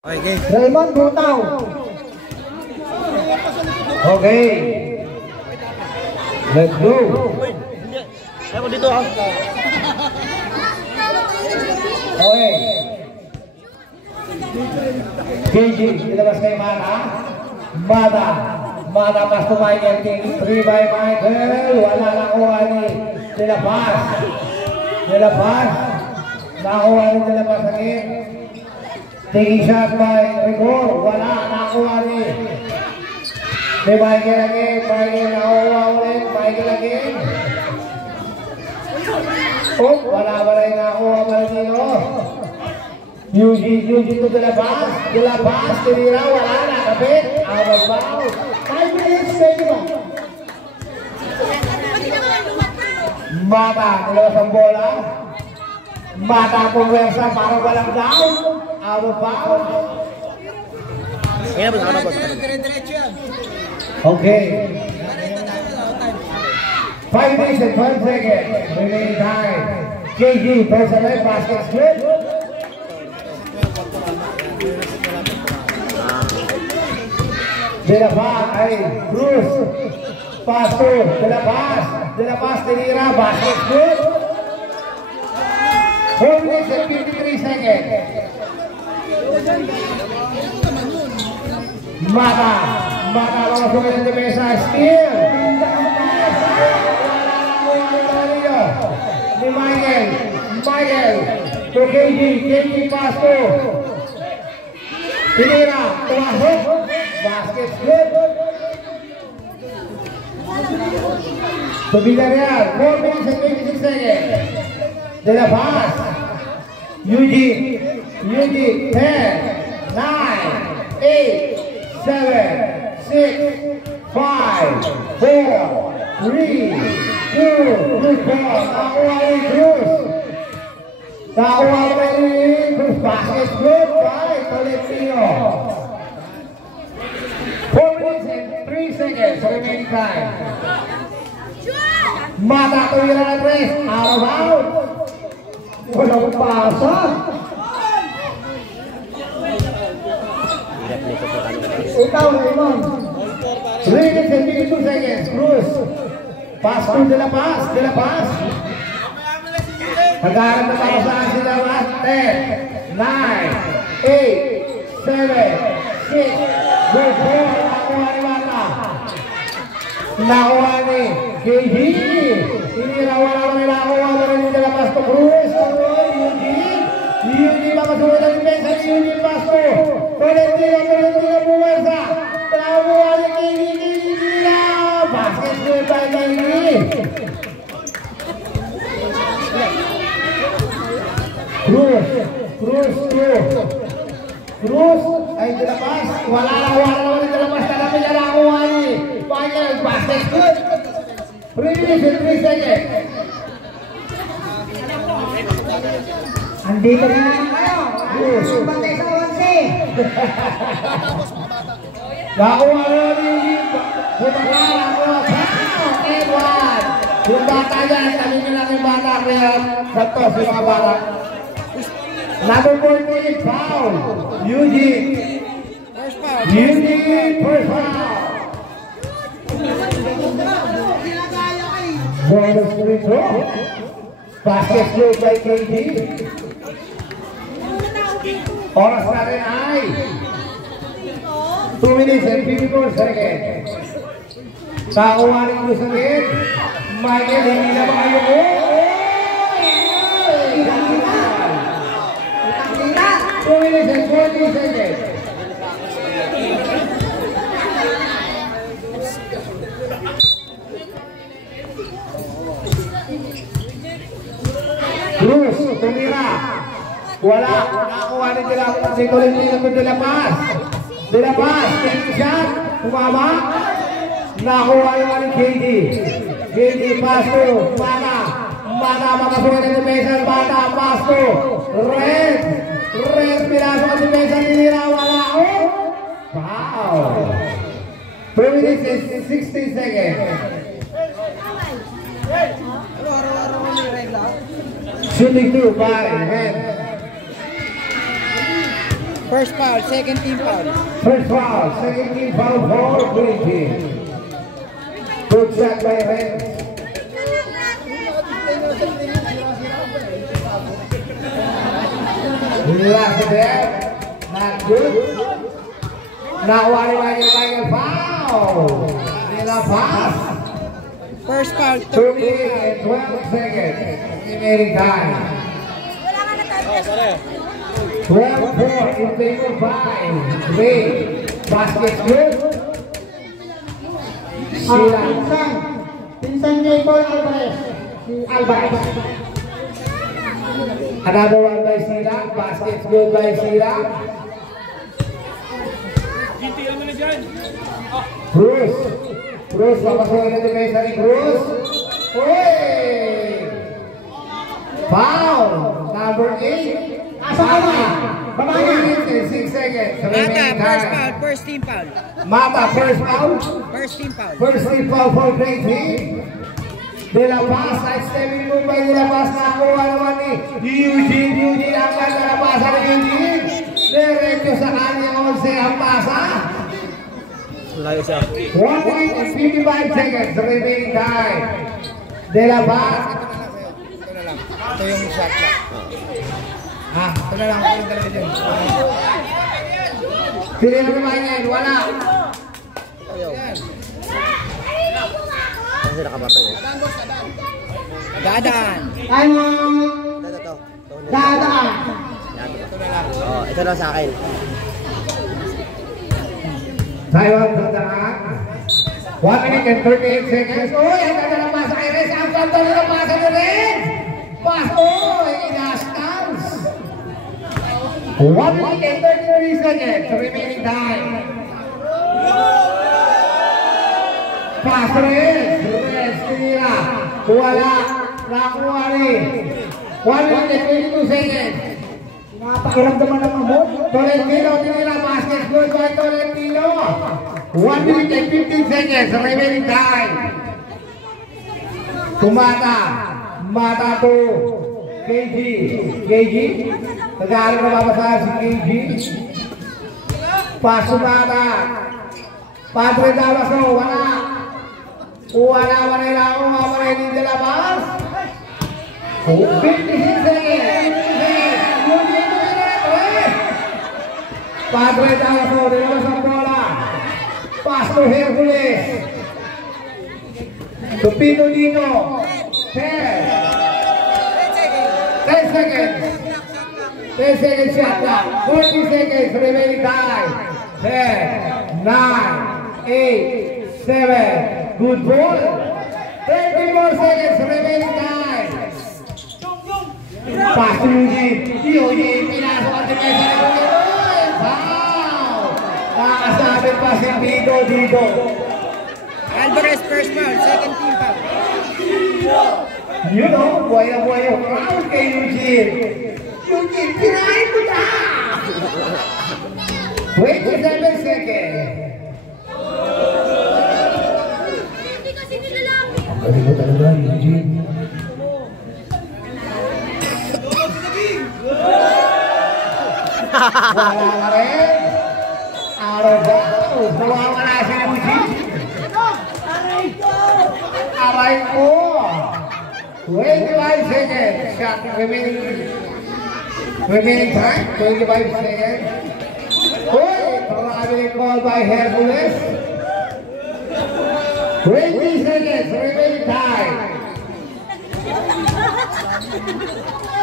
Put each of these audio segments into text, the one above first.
Okay. Raymond Butaw. Okay. Let's go. Ako dito ah. Okay. KG, ilabas kay Mata. Mata pas to Michael King. 3 by Michael. Wala nakuha ni Dilapas. Nakuha ni Dilapas again. Taking shot by Rigor. Wala nakuha ni Michael again. Michael nakuha ulit. Michael again. Oh, wala yung nakuha pala dito. Eugene to Dilapas. Tinira, wala na. Kapit. Out of bounds. 5 minutes, 21. Mata, nilabas ang bola. Mata puwersa para walang down. Out of bounds. Okay. 5 minutes and 12 seconds. Remaining time. KG, personal basket split. Dilapas, ay, Bruce. Pasto, Dilapas, tinira, basket split. 4 minutes and 53 seconds. Mata langsung ke defensa, steal. Ini Michael ke KG Pasto. Tinira, masuk, basket split. Villarreal, 4 minutes and 26 seconds. Dilapas, Eugene, 10, 9, 8, 7, 6, 5, 4, 3, 2, good ball. Nakuha ni Cruz, basket split by Tolentino. 4 minutes and 3 seconds remaining time. Mata tuwira na tres, out of bounds. Walang pasa. Ikaw, Raymond. 3 minutes and 52 seconds. Cruz. Pass to Dilapas. Nagkaroon na para saan sila. 10, 9, 8, 7, 6, good ball. Nakuha ni Mata. Nakuha ni KG. Tinira, wala nakuha na rin yung Dilapas to Cruz. Eugene makasulit ang defensa ni Eugene Pasto. Tolentino puwersa. Nakuha ni KG. Basket split by KG. Cruz ay Dilapas. Wala naman yung Dilapas. Talaga niya nakuha ni Michael. Basket split. 3 minutes and 3 seconds. Andito na naman kayo. Sumbantay sa 11. Nakuha na ni Edward. Yung bata yan, talingin lang yung bata. Kaya santos yung mga bata. Number 14, foul. Eugene, first foul. Bonus free throw. Basket throw by KG. Oras na rin ay 2 minutes and 54 seconds. Nakuha rin ko sa rin. Michael, hindi na ba kayo mo? 2 minutes and 40 seconds. Cruz, tumira. Wala. Nakuha rin Dilapas. Si Tolentino ko Dilapas. Taking shot. Kumama. Nakuha yung KG. KG, Pasto. Mata, makasulit ang defensa. Mata, Pasto. Red, piraso ang defensa. Tinira, wala. Wow. 2 minutes and 60 seconds. Shooting 2 by Red. First foul, second team foul. First foul, second team foul for green team. Good shot by Renz. Last there, not good. Nakuha ni Michael foul. Nila pass. First foul, 2 minutes and 12 seconds. Remaining time. 12-4 in favor by Ray. Basket good. Sila. Pinsan niya Paul Alvarez. Si Alvarez. Another one by Sila. Basket good by Sila. Cruz, papasukin natin kayo sa ni Cruz. Uy! Foul! Number 8. Asa ka na? Baba na. 6 seconds. Mata, first foul, first team foul. Mata, first foul. First team foul. First team foul for Great Team. De La Paz, side-stepping move by De La Paz. Nakuha naman ni Eugene. Angkat De La Paz ni Eugene. Diretso sa kanyang 11 ang pasa. Layo siya. 1 minute and 55 seconds remaining time. De La Paz. Ito na lang. Ito yung shot lang. Ito na lang. Ito yung dalawa dyan. Pili na naman yan. Wala. Kasi nakabatay eh. Dadaan. Dadaan. Dadaan. Oh, ito lang sa akin. Taiwan dadaan. 1 minute and 38 seconds. Uy, ang ganda ng pasa kay Rez. Ang ganda ng pasa ni Rez. Pas, uy, ina-stance. 1 minute and 33 seconds remaining time. Pas Rez. Rez, tinira. Wala. Nakuha rin. 1 minute and 22 seconds. Napakiramdaman ng amot. Tolentino, tinira. Basket good by Tolentino. 1 minute and 15 seconds remaining time. Tumata. Mata to KG. KG. Nag-aaral na mabasahan si KG. Pasumata. Padre Dalaso. Wala. Wala Manila. Wala Manila De La Paz. 56 seconds. Padre Dalaso. Dinabas ang bola. Pass to Hercules. To Pino Dino. 10 seconds. 10 seconds shot clock. 40 seconds remaining time. 10, 9, 8, 7. Good ball. 30 more seconds remaining time. Pass to Eugene. Pinasok ang depensa ni Eugene. Wow! Nakasabit pa si Dito. Alvarez, first foul, second team foul. You know, buhay yung crowd kay Eugene. Eugene, kinain mo na! 27 seconds. Ang galing mo talaga, Eugene. Wala na rin. Araw-araw. Nawawala si Eugene. Aray ko. 25 seconds. Shot remaining time. 25 seconds. Uy, traveling call by Hercules. 20 seconds. Remaining time.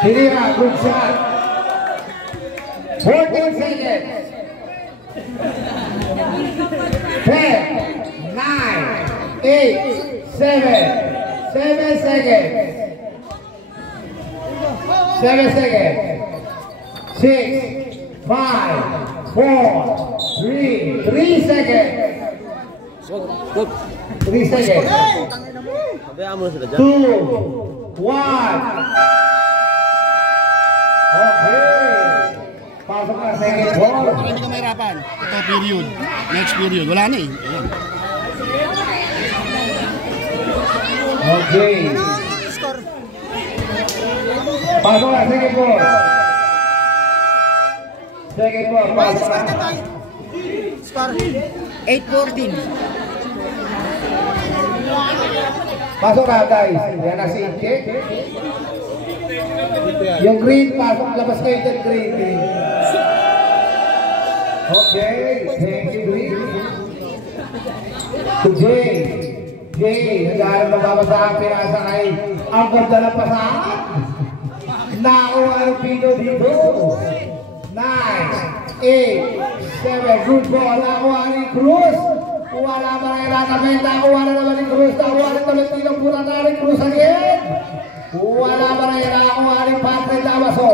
Hinira, good shot. 14 seconds. 10, 9, 8, 7 seconds. 7 seconds. 6, 5, 4, 3 seconds. 3 seconds. Pabayaan mo na sila dyan. 2, 1. Okay. Pasok na second ball. Hindi ka mahirapan. Ito period. Next period. Wala na eh. Ayan. Okay. Pasok na second ball. Second ball, pass. Score 8-14. Pasok na guys. Yan na si Inche. Yung green, pasok. Labas kayo dyan, green. Okay, thank you, green. To Jay. Jay, nag-aaral magbabasahan, pinasa kay ang ganda ng pasahan. Nakuha ng Pino dito. 9, 8, 7, good ball. Nakuha ni Cruz. Wala ba na ilatapin? Nakuha na naman ni Cruz. Nakuha ni Tolentino. Pura na ni Cruz again. Wala ba na nakuha ni Patrick Damaso.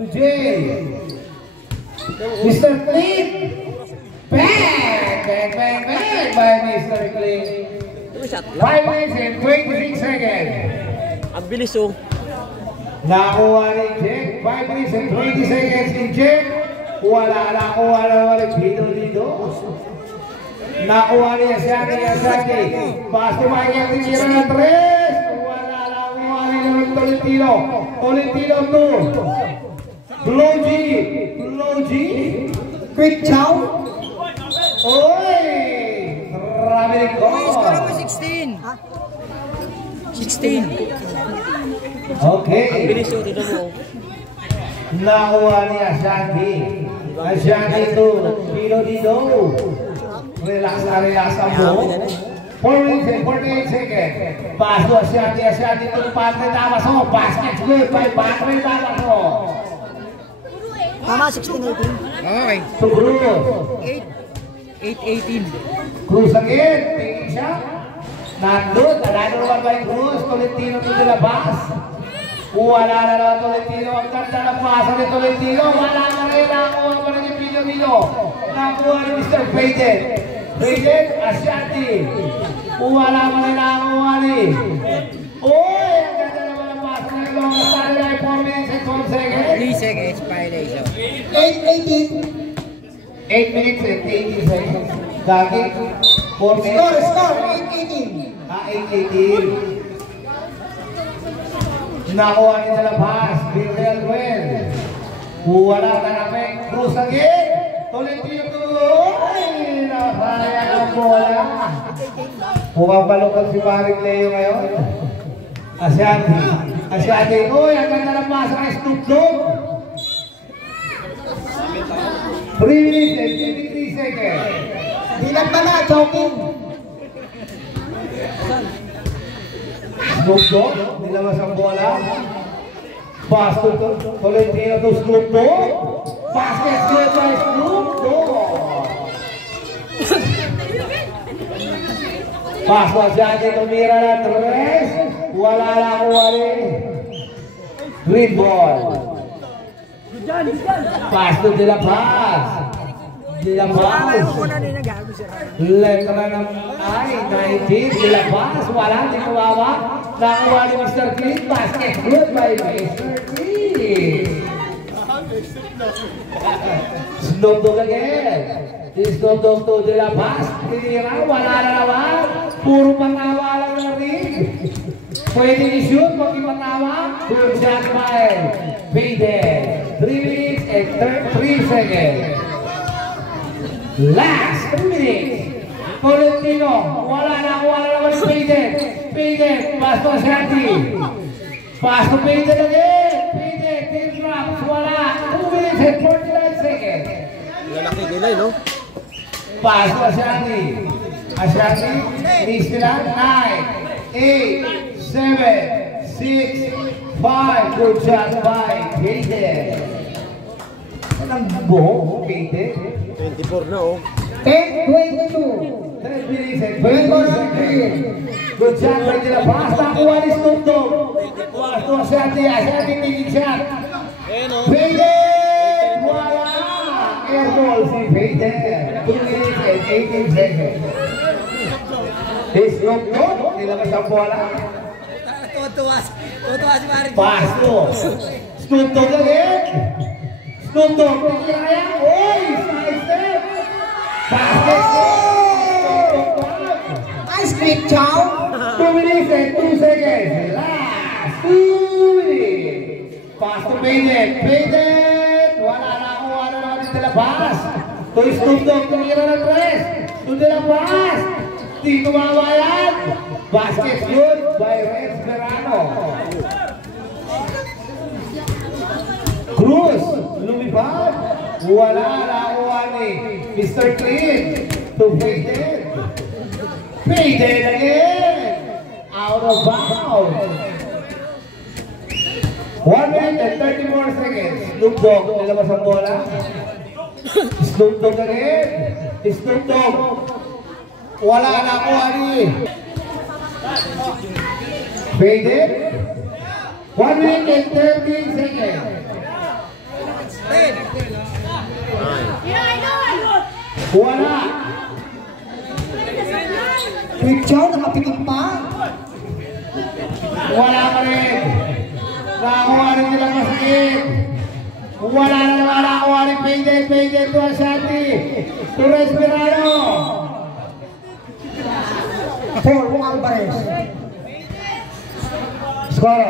To Jay. Mr. Clint. Bang! Bang, bang, bang by Mr. Clint. 5 minutes and 26 seconds. Ang bilis oh. Nakuha ni Jack. 5 minutes and 20 seconds ni Jack. Wala nakuha naman ni Pino dito. Nakuha ni Asante. Basta maikang tinira ng 3. Wala nakuha ni naman Tolentino. Tolentino 2. Blow G. Quick chow. Oy! Grabe rin ko. Score mo 16. 16. Okay. Ang bilis oh, dito mo. Nakuha ni Asante. Asante ito. Pino dito. Relax ang buo. 4 minutes and 48 seconds. Pass to Asante ito. Patrick Damaso. Basket good by Patrick Damaso. Tama, 16-18. Okay. To Cruz. 8-18. Cruz again. Taking shot. Nandun. Nanalo naman by Cruz. Tolentino to the labas. Wala na naman Tolentino. Ang ganda ng pasa ni Tolentino. Wala na rin. Nakuha pa rin yung Pino dito. Nakuha ni Mr. Payden. Asante. Wala pa rin nakuha ni. Oy! Ang ganda naman ng pasa ni Long. Sali na 4 minutes and 12 seconds. 3 seconds expiration. 8 minutes and 80 seconds. Gagi. 4 minutes. Score 8-18. 8-18. Nakuha ni Dalabas, Birrell Well. Wala na namin. Cruz again. Tolentino to. Ay, nakasayang ang bola. Mukhang balukot si Paring Leo ngayon. Asante. Uy, ang ganda ng pasa kay Snoop Dogg. 3 minutes and 53 seconds. Bilang pa na, joking. Snoop Dogg, nilabas ang bola. Pass to Tolentino to Snoop Dogg. Basket good by Snoop Dogg. Pass to Asante, tumira na 3. Wala na kuha rin. Green ball. Pass to De La Paz. Letra ng ay, 19. De La Paz. Wala, di kawawa. Nakuha ni Mr. Clint. Basket good by Mr. Clint. Snoop Dogg again. Snoop Dogg to De La Paz. Tinira, wala na naman. Puro patawa lang na rin. Pwede ni-shoot, mag-ipatawa. Good shot by Payden. 3 minutes and 3 seconds. Last 3 minutes. Tolentino, wala naman si Payden. Payden, pass to Asante. Pass to Payden again. Payden, teardrops, wala. 2 minutes and 49 seconds. Lalaki nila no? Pass to Asante. Asante, miss nila. 9, 8, 7, 6, 5. Good shot by Payden. Anong buhok, Payden? 24 na oh. 10-22. 10 minutes and 20 seconds. Good shot by De La Paz. Nakuha ni Snoop Dogg. Pass to Asante. Asante taking shot. Payden! Wala! Air ball si Payden. 2 minutes and 18 seconds. Snoop Dogg. Nilabas ang bola. Tuwa si Maring. Pass to Snoop Dogg again. Snoop Dogg. Kaya. Oy! Side step. Basket. Ice cream chow. 2 minutes and 2 seconds. Last 2 minutes. Pass to Payden. Payden. Wala na kuha na naman Paz. To Snoop Dogg, tinira ng 3. To De La Paz. Di tumama yan. Basket good by Renz Verano. Cruz, lumipad. Wala nakuha ni Mr. Clean. To Faded. Faded again. Out of bounds. 1 minute and 34 seconds. Snoop Dogg, nilabas ang bola. Snoop Dogg again. Snoop Dogg. Wala na ko, Ani. Faded. 1 minute and 30 seconds. Wala. Picture, nakapitik pa. Wala pa rin. Nakakuha rin nila masakit. Wala na naman nakakuha rin. Faded to Ashanti. To Renz Verano. Paul Alvarez. Score.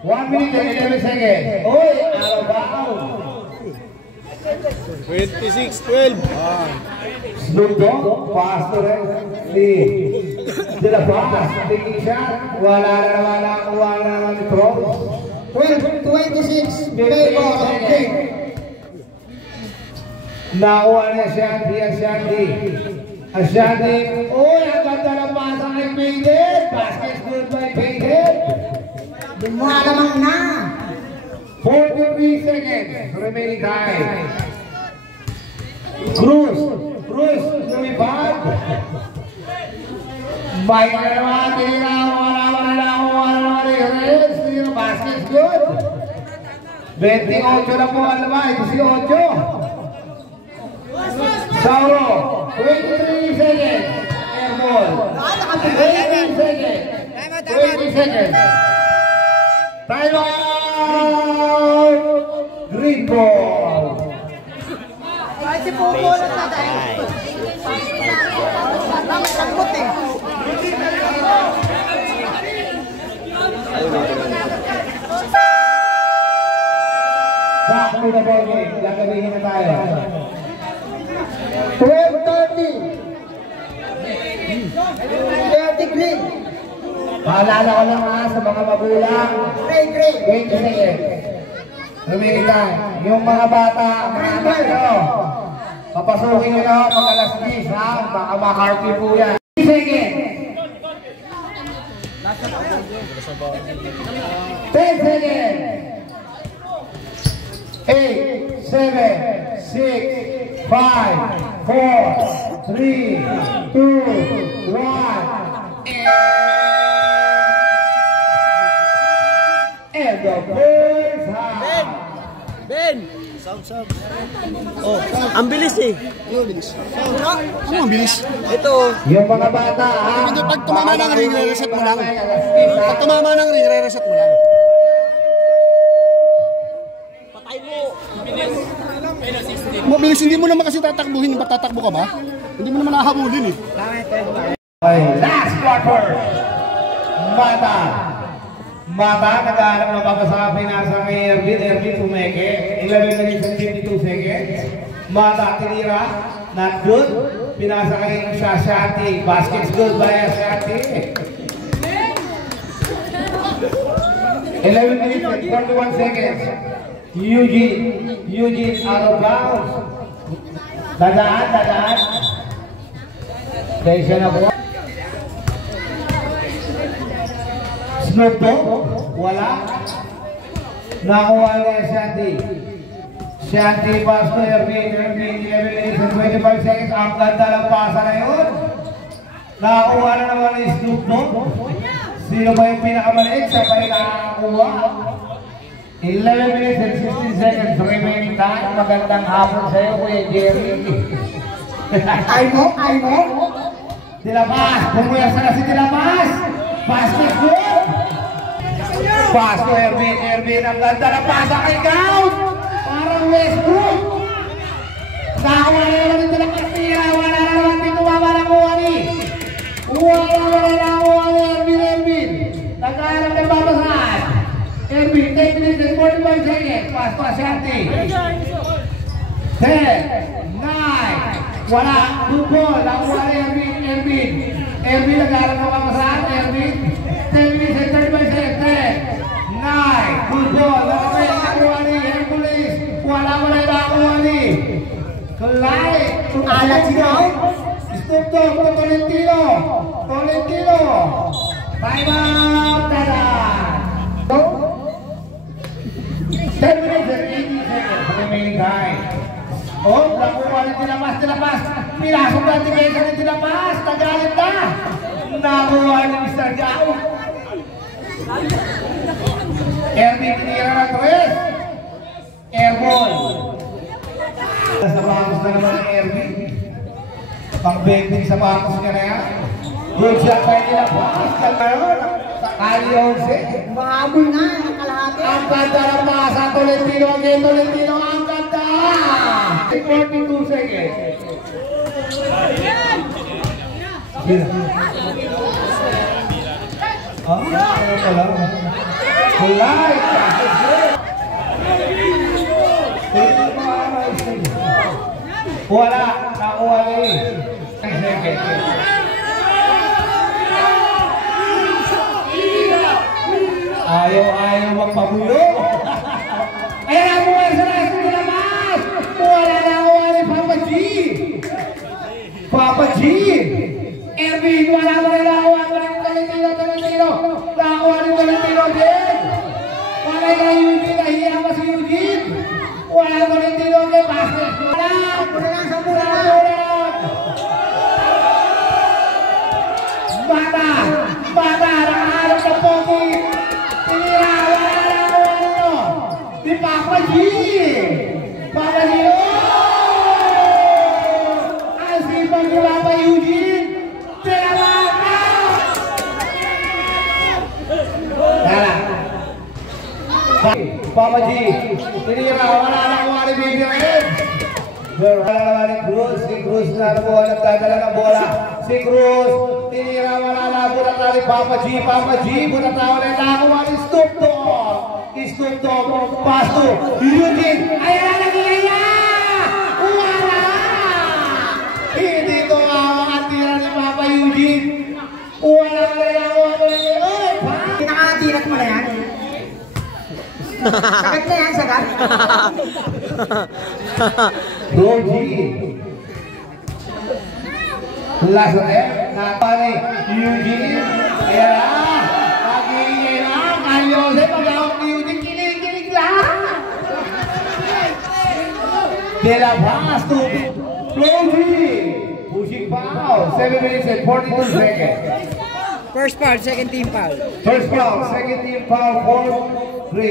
1 minute and 11 seconds. Uy, out of bounds. 26-12. Snoop Dogg, pass to Renz. De La Paz, taking shot. Wala na naman ni Troll. 12-26. Favor of King. Nakuha ni Ashanti. Ashanti. Uy, ang ganda ng pasa kay Faded. Basket good by Faded. Lumalamang na. 43 seconds remaining time. Cruz, lumipad. Mike na naman, tira, wala ni Renz. Tira, basket good. 28 na po ang naman, 18. Sauro, 23 seconds. Airball. 20 seconds. 20 seconds. Time out! Green ball. Kahit si Popo lang na dahil. Bakit ang puti? Back to the ball game. Gagabihin na tayo. 12-30. 30 green. Paalala ko lang sa mga magulang. Green. 20 seconds. Lumigit tayo. Yung mga bata, mga anak nyo, papasukin nyo na pag alas 10, ha? Baka makarpi po yan. 10 seconds. 10 seconds. 8, 7, 6, 5, 4, 3, 2, 1. And the first half. Ben! Oh, ang bilis eh. Ano ang bilis? Ito. Yung mga bata, ha? Pag tumama ng ring, re-reset mo lang. Pag tumama ng ring, re-reset mo lang. Patay mo. Mabilis, hindi mo naman kasi tatakbuhin. Ba't tatakbo ka ba? Hindi mo naman nakahabulin eh. Okay, last quarter. Mata, nag-aalam na papasapin nasa kay Ervin Tumeke. 11 minutes and 52 seconds. Mata, tinira. Not good. Pinasa kay Ashanti. Basket's good by Ashanti. 11 minutes and 41 seconds. Eugene out of bounds. Dadaan. Kaya siya na po. Snoop Dogg, wala. Nakuha ni Ashanti. Ashanti pass to Ervin, 11 minutes and 25 seconds. Ang ganda ng pasa na yun. Nakuha na naman ni Snoop Dogg. Sino ba yung pinakamaliit? Siya pa yung nakakuha. 11 minutes and 16 seconds remaining time. Magandang hapon sa'yo, Kuya Jerry. I know. De La Paz, bumuyas na si De La Paz. Basket good. Pass to Ervin. Ang ganda ng pasa kay Goud. Parang Westbrook. Nakakuha na naman ito ng Castilla. Wala na naman dito mamanakuha ni. Wala nakuha ni Ervin. Nagkaharap ng babasahan. Ervin, 10 minutes and 45 seconds. Pass to Ashanti. 10, 9, wala, good ball, nakuha ni Erwin. Erwin, nag-aaral na makasahan, Erwin. 10 minutes and 35 seconds, 10, 9, good ball, nakuha ni Hercules, wala yung nakuha ni Clyde. Alat sigaw. Stop to Tolentino. Time out, tada. 10 minutes and 80 seconds remaining time. Oh, nakuha ni Tilapas. Pinasok na depensa ni Tilapas. Nagalit na. Nakuha ni Mr. Gao. Erwin tinira ng 3. Airball. Sa bangos na naman ng Erwin. Pang-bending sa bangos niya na yan. Good shot by Tilapas. Kalmaron. Kali 11. Mahabol na ang kalahati. Ang ganda ng pasa. Tolentino. Ang ganda. 42 seconds. Ano pala? Kulay. Wala. Nakuha rin. Ayaw magpabulo. Ayan ang buhay sa resto de la Paz. Wala na nakuha ni Papa G. Erwin, wala mo rin nakuha. Tolentino. Nakuha ni Tolentino din. Wala na Eugene. Nahiya pa si Eugene. Wala Tolentino din. Basket. Wala sa bulan. Bata. Nakaharap sa pogi. Tinira. Wala na nakuha nito. Di Papa G. Ang sipag ni Papa Eugene. Papa G, tinira, wala na kuha ni Baby Red. Wala naman ni Cruz, si Cruz na nakuha, nagdadala ng bola. Si Cruz, tinira, wala na, bunata ni Papa G, bunata wala na nakuha ni Snoop Dogg, pass to Eugene, ayan na nagigaya niya! Wala! Hindi ito ang tira ni Papa Eugene. Wala na nakuha ni Eugene. Pinakatirat mo na yan. Sagat na yan, sagat. Rogi. Last one Napa ni Eugene. Ayan na. Nag-iingay lang. Ayose, pag-awak ni Eugene. Kilig lang. De la Paz to Rogi. Pushing foul. 7 minutes and 42 seconds. First foul, second team foul. First foul, second team foul, 4-3.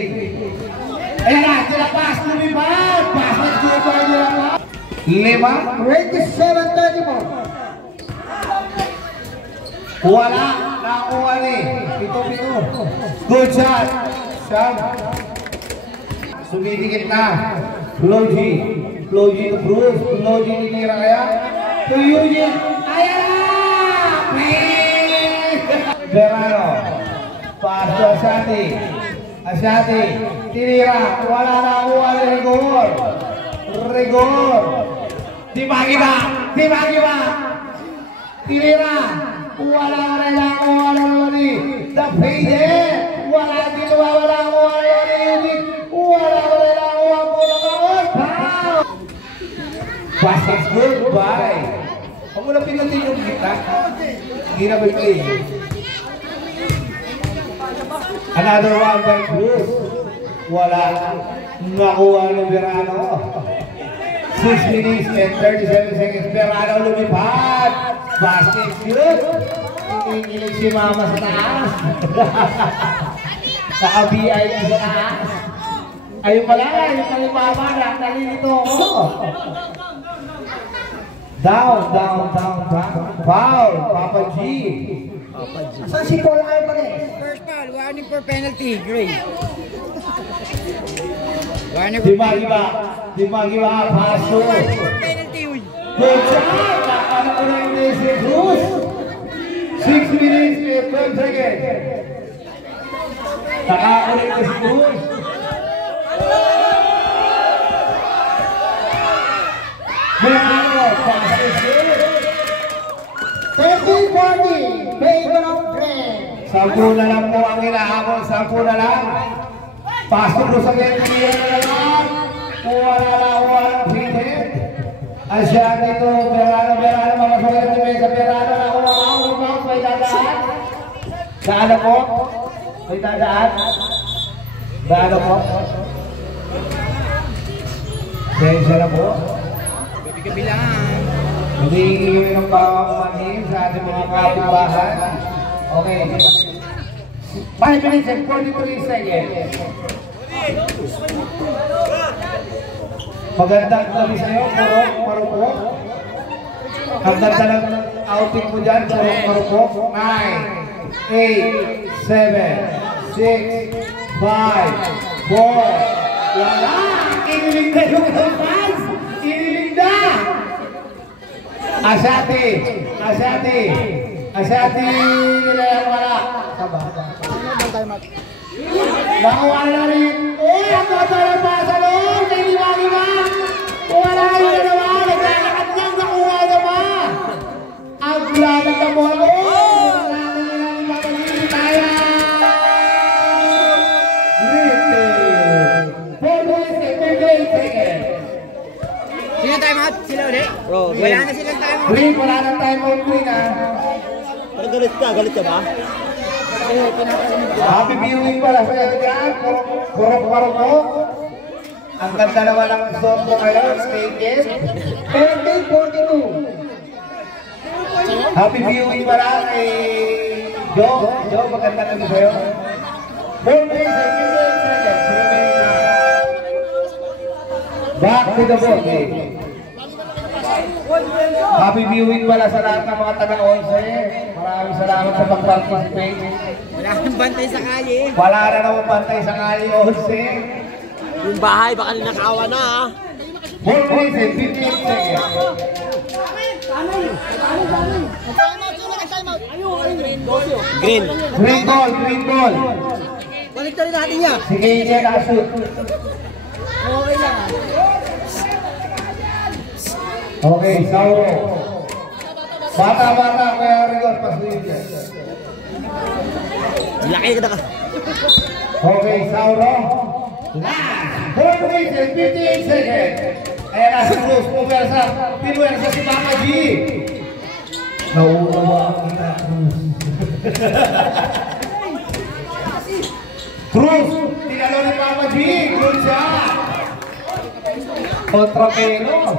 Ayan na, De La Paz, lumipad! Basket score para De La Paz. 5. 27-34. Wala, nakuha ni. Pito. Good shot. Sumidikit na. Floji to Bruce. Floji tinira kaya. To Eugene. Ayan na! Verano, pass to Asyati, tinira, wala na kuha ni Rigor, Dibagi ba, tinira, wala na kuha ni Dapide, wala kuha ni Eugene, wala kuha foul. Basket good, bye. Huwag mo na pinutin yung kita. Hindi na play. Another one by Cruz. Wala. Nakuha ng Verano. 6 minutes and 37 seconds. Verano lumipad. Basket shoot. Inikilig si Mama sa taas. Naka-BI sa taas. Ayun pala. Ayun pala yung Mama. Nalilito ako. Down. Foul. Papa G. Saan si Paul Alvarez? First foul, warning for penalty, Gray. Warning for Paso. penalty. Good shot! Ano ko na yung si Cruz? 6 minutes and 12 seconds. Nakakulit ko si Cruz. Passes good. 13-40. Favor of Greg. 10 na lang po ang hinahabol. 10 na lang. Pasok po sa Gentile na lang. Wala na, walang hit. Asya dito, Berano, mamasukin ang timesa. Berano na kumakaw. May dadaan. Saan po? May dadaan. Saan po? Dahil na po. Kabilaan. Hindi iiwi ng pamakumanin sa ating mga kapitbahay. Okay. 5 minutes and 43 seconds. Magandang gabi sa'yo, marupok. Ang ganda ng outfit mo dyan, marupok. 9, 8, 7, 6, 5, 4, wala! Inilig na yung fans! Inilig na! Asyati! Nila yan wala. Nakuha na rin. Uy! Ang ganda pa sa loob! Nainiwagi na! Wala yung dalawa! Naglalakad niyang nakuha na ba? Ang lalag na mo! Sino time out? Sila ulit? Bro, Wala na silang time out. Green, wala nang time out, Green, ha? Parang galit ka ba? Happy viewing pala sa dyan. Purok-purok mo. Ang ganda naman ang suot mo ngayon, naked. 13-42. Happy viewing pala kay Joe. Joe, maganda kami sa'yo. 4 minutes and 58 seconds. Remaining na. Back to the ball. Happy viewing pala sa lahat ng mga taga-11. Maraming salamat sa pag-participate. Wala nang bantay sa kali. Wala na naman bantay sa kali 11. Yung bahay, baka ninakawa na ha. 4 minutes and 58 seconds. Green. Green ball, green ball. Balik na rin natin niya. Sige, hindi nakashoot. Okay lang. Okay, Sauro. Bata-bata, kaya Rigor, pasuyin dyan. Laki ka na ka. Okay, Sauro. Last 4 minutes and 58 seconds. Ayan na si Cruz, pinuwersa si Mama G. Nauuwa ang kita, Cruz. Cruz, tinalo ni Mama G. Good shot. Kontrapelo.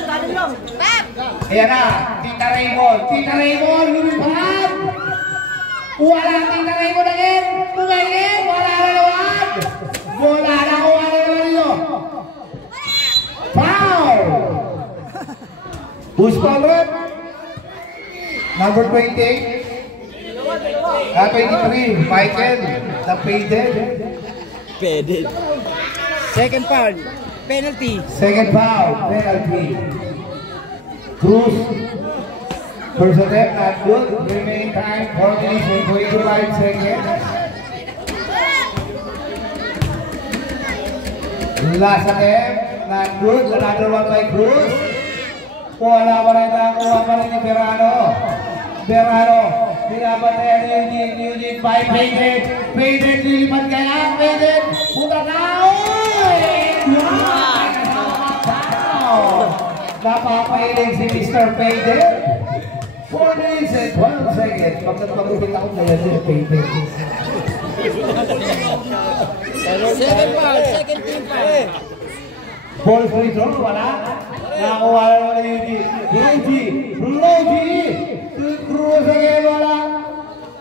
Kanin lang. Ayan na, Tita Raymond, lumipad! Wala Tita Raymond again! Tumingin! Wala na naman! Wala na nyo! Foul! Who's foul rep? Number 20? 23, Michael, the faded. Pwede. Second foul. Penalty. Second foul, penalty. Cruz, first attempt, not good. Remaining time, 4 minutes and 25 seconds. Last attempt, not good. Another one by Cruz. Wala pa rin nakuha pa rin ni Berano. Pinapatayan ni Eugene by Faded. Faded, lilipat kaya. Faded, buka na. Napapahiling si Mr. Faded. 4 minutes and 12 seconds. Pagkatapagupit ako na yan si Faded. Second foul. Second team foul. Ball free throw, wala. Nakuha na naman ni Logi. Cruz again, wala.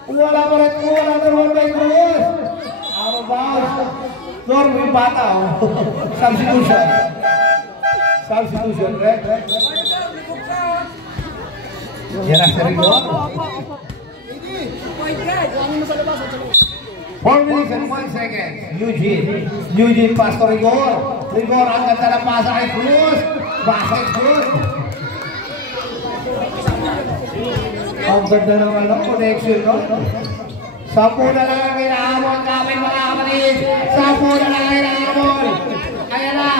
Wala pa rin ko, wala na naman by Cruz. Out of bounds. Norm, yung bata. Substitution, right? Yan ang Rigor. 4 minutes and 1 second. Eugene pass to Rigor. Rigor, ang ganda ng pasa kay Cruz. Basket Cruz. Ang ganda ng connection, no? 10 na lang ang kailangan kami mga kapatid. 10 na lang ang kailangan. Ayan na.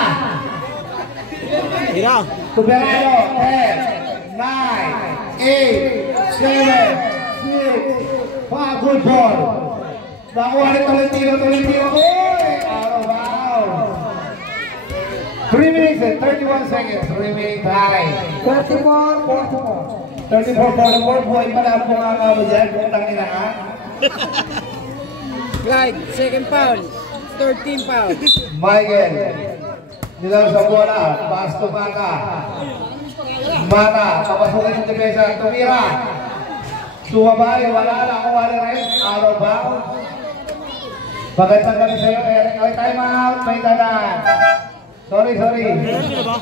Tira. Tuberano, 10, 9, 8, 7, 6, 5, good ball. Nakuha ni Tolentino. Uy! Wow! 3 minutes and 31 seconds remaining time. 34-44. 34-44, buhay pa na po nga mo dyan. Putang ina ka. Clyde, second foul. 13 foul. Michael, nilaw sa bola, pass to Mata. Mata, papasukin yung depensa, tumira. Sumabay, wala na, kuha na rin. Araw ba? Magandang kami sa'yo, Eric. Okay, time out, may dadan. Sorry.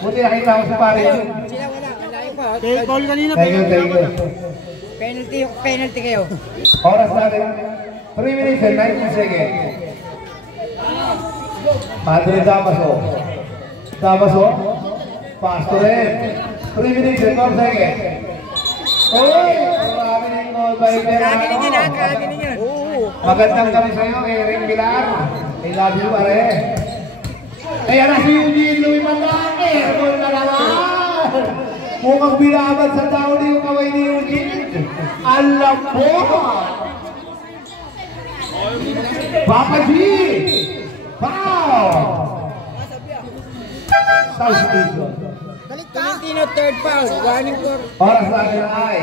Buti nakita ko si pare. Sila wala, malayo pa. Kaya call kanina. Thank you. Penalty kayo. Oras natin, 3 minutes and 19 seconds. Padre Damaso, pass to rin. 3 minutes and 12 seconds. Uy! Marami ng goal by Perano. Kaginin yun. Magandang kami sa'yo, Eric Pilar. I love you, pare. Kaya na si Eugene Louis Mandake. Goal na naman. Mukhang binabad sa tao na yung kaway ni Eugene. Alam po. Papa G. Foul. South Division. Tolentino, third foul. Warning for... Oras natin ay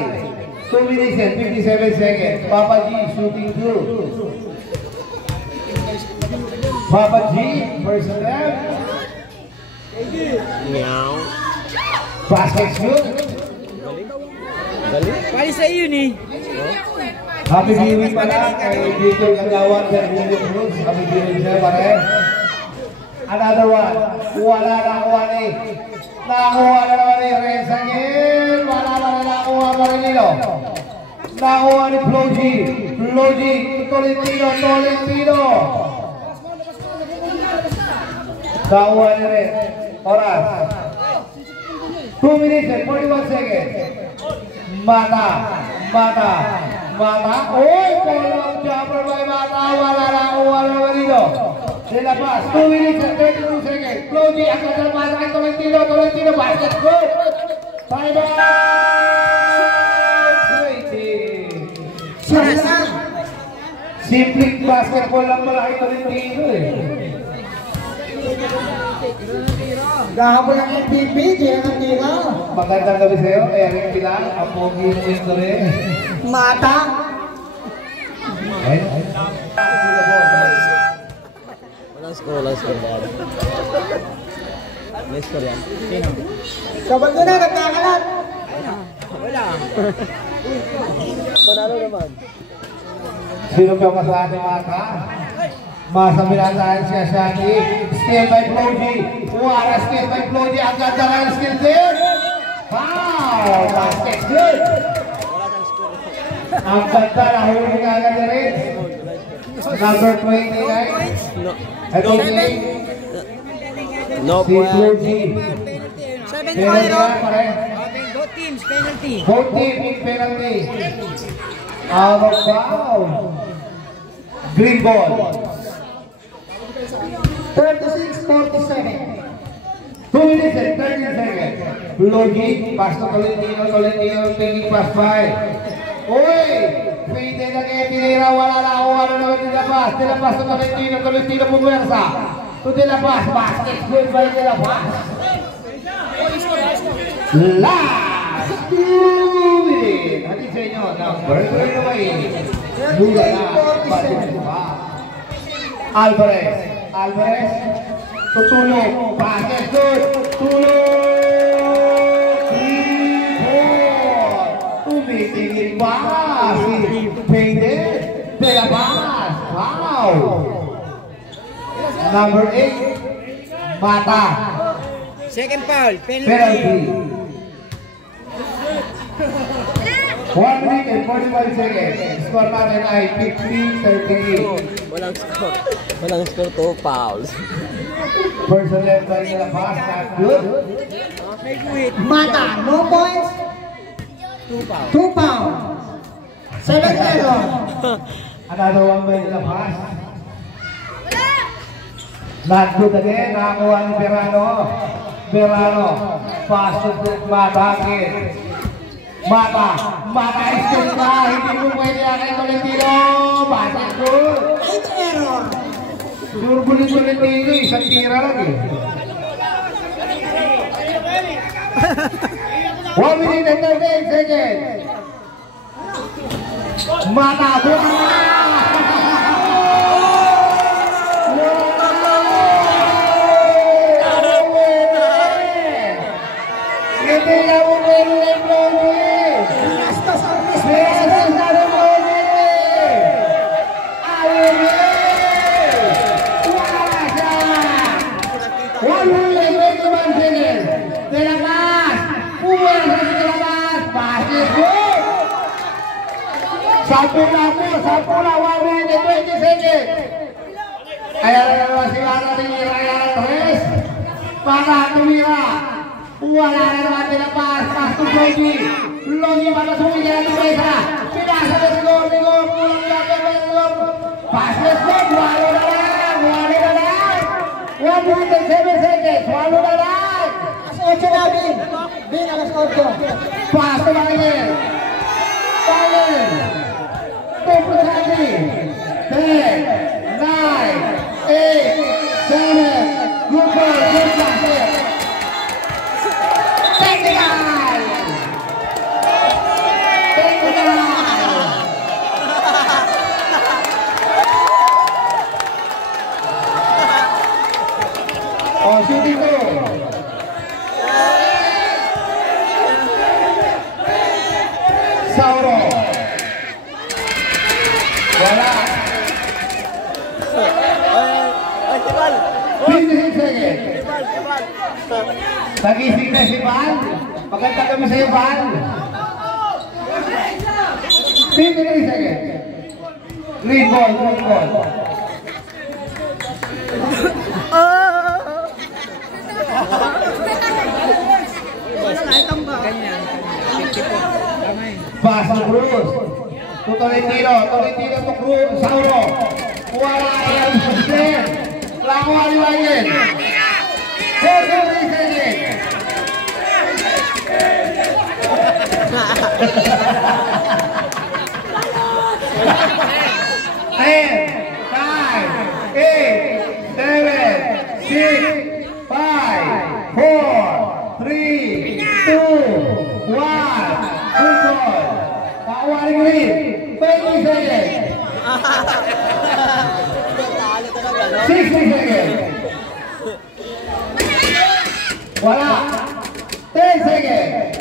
2 minutes and 57 seconds. Papa G shooting through. Papa G, first attempt. Meow. Basket shoot. Pali sa iyo ni. Happy viewing pala kay Dito Kagawan sa Video Cruz. Happy viewing siya pare. Another one. Wala na kuha ni. Nakuha na naman ni Renzangil. Wala na nakuha pa rin nilo. Nakuha ni Floji. Tolentino. Nakuha ni rin. Oras. 2 minutes and 41 seconds. Mata. Uy! Kolong jumper by Mata. Wala na naman nilo. Sila pass. 2 minutes and 32 seconds. Floji. Ang kasalmasa kay Tolentino. Basket good. Time out. Simple basketball lang pala kay Tolentino eh. Gahabol ang MVP, di ang tira. Magandang gabi sa'yo, Eric Pilar. Ang pogi mo ito rin. Mata. Walang score. May score yan. Sabag nyo na, nagkakalat. Wala. Panalo naman. Sino pa masahan ni Mata? Masabihan tayo siya Shani. Skill by Floji. Wala skill by Floji. Ang ganda kayo skill din. Wow! Basket good. Ang ganda na huli ka agad na rin. Number 29. Ito si No si point. Floji. 7 Penalty foul. na pare. Okay, both teams, penalty. Both team in penalty. Out of bounds. Green ball. 36-47. 2 minutes and 13 seconds. Floji, pass to Tolentino, taking pass 5. Uy! Pwede na kaya tinira, wala na ako, ano naman Dilabas to Tolentino pumwersa. To Dilabas, basket, good by Dilabas. Last 2 minutes. Hati sa inyo, number 3 Mula na, basket pa. Alvarez, tutulog, basket good, tulog, 3-4, tumitingin pa si Payne, Dilabas, wow! Number 8, Mata, Second foul, penalty. penalty. 1 minute and 45 seconds. Score natin ay 50-38. Walang score. 2 fouls. First attempt by Dilabas, not good. Mata, no points. 2 pounds. 7-0. Another one by Dilabas. Not good again. Nakakuha ni Perano. Berano. Pasok matangin. Mata istri na. Hindi mo pwede kay Tolentino. Basag gol. Error. Surbulin Tolentino. Isang tira lang eh. 1 minute and 38 seconds. Mata bola. Sapula, 1 minute and 20 seconds. Ayan na si Mata tumira, ayan tres. Mata tumira. Wala na naman tinapas. Pastor Logi. Logi Mata sumigyan ng mesa. Pinasa na siguro. Pulang dapat na siguro. Passes mo. Walo na lang. 1 minute and 7 seconds. Walo na lang. Alas 8 na, Bin. Bin, alas 8. Pastor Bangin. Bangin. 10, 9, 8, 7, good ball, good basket. Take it out. Oh, shooting goal. Sauro. Wala. 56 seconds. Nagising na si Val. Maganda kami sa'yo, Val. 53 seconds. Green ball. Pass to Cruz. To Tolentino to Cruz. Sauro. Wala yung sustain. Lango aliwain. 43 seconds. 60 seconds. Wala. 10 seconds.